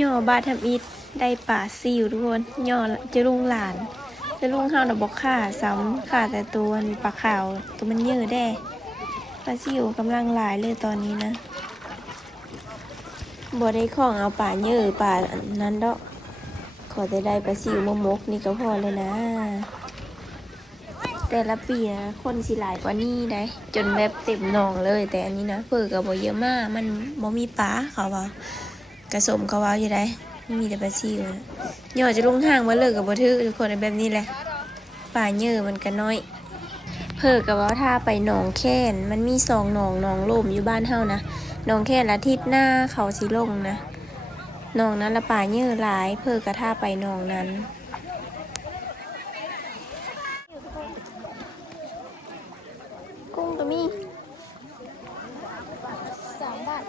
ย่อบาทำอิดได้ป่าซิวทุกคนย่อจะลุงหลานจะลุงห้าวดอกบอกข่าซ้ำข่าแต่ตัวปลาขาวตัวมันเยอะแด้ปลาซิวกำลังหลายเลยตอนนี้นะบ่ได้ของเอาป่าเยอะป่านั้นดอกขอจะได้ปลาซิวมกนี่ก็พอเลยนะแต่ละปีนะคนสิหลายกว่านี้ได้จนแบบเต็มหนองเลยแต่อันนี้นะเพิ่อก็บ่เยอะมากมันบ่มีปลาเขาว่ากระสมเขาว่าอยู่ได้มีแต่ปลาซิวนะย่อจะลงทางมาเลยกับบ่ถือทุกคนแบบนี้แหละป่าเยอะมันก็น้อยเพิ่อก็ว่าถ้าไปหนองแค้นมันมี2หนองล่มอยู่บ้านเฮานะหนองแค้นอาทิตย์หน้าเขาสิลงนะหนองนั้นละป่าเยอะหลายเพิ่อก็ถ้าไปหนองนั้นกุ้งก็มี3 บาท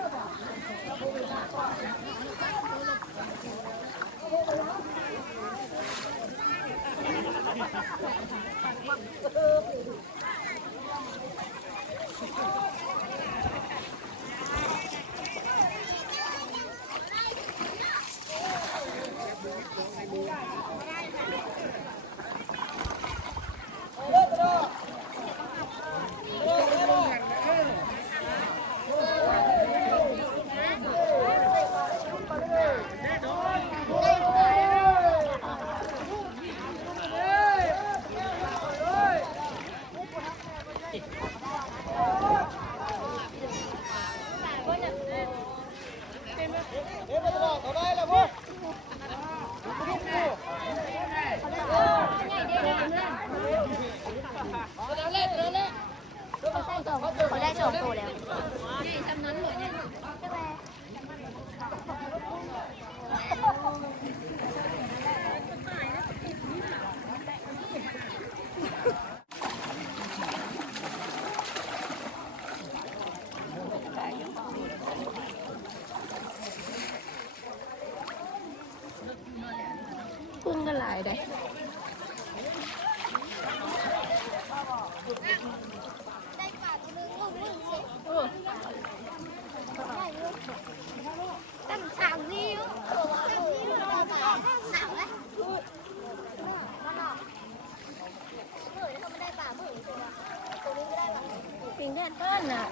เขาได้2 ตัวแล้วกุ้งก็หลายได้ตั้ง3 นิ้วหนาวไหมปิงแดดบ้านน่ะ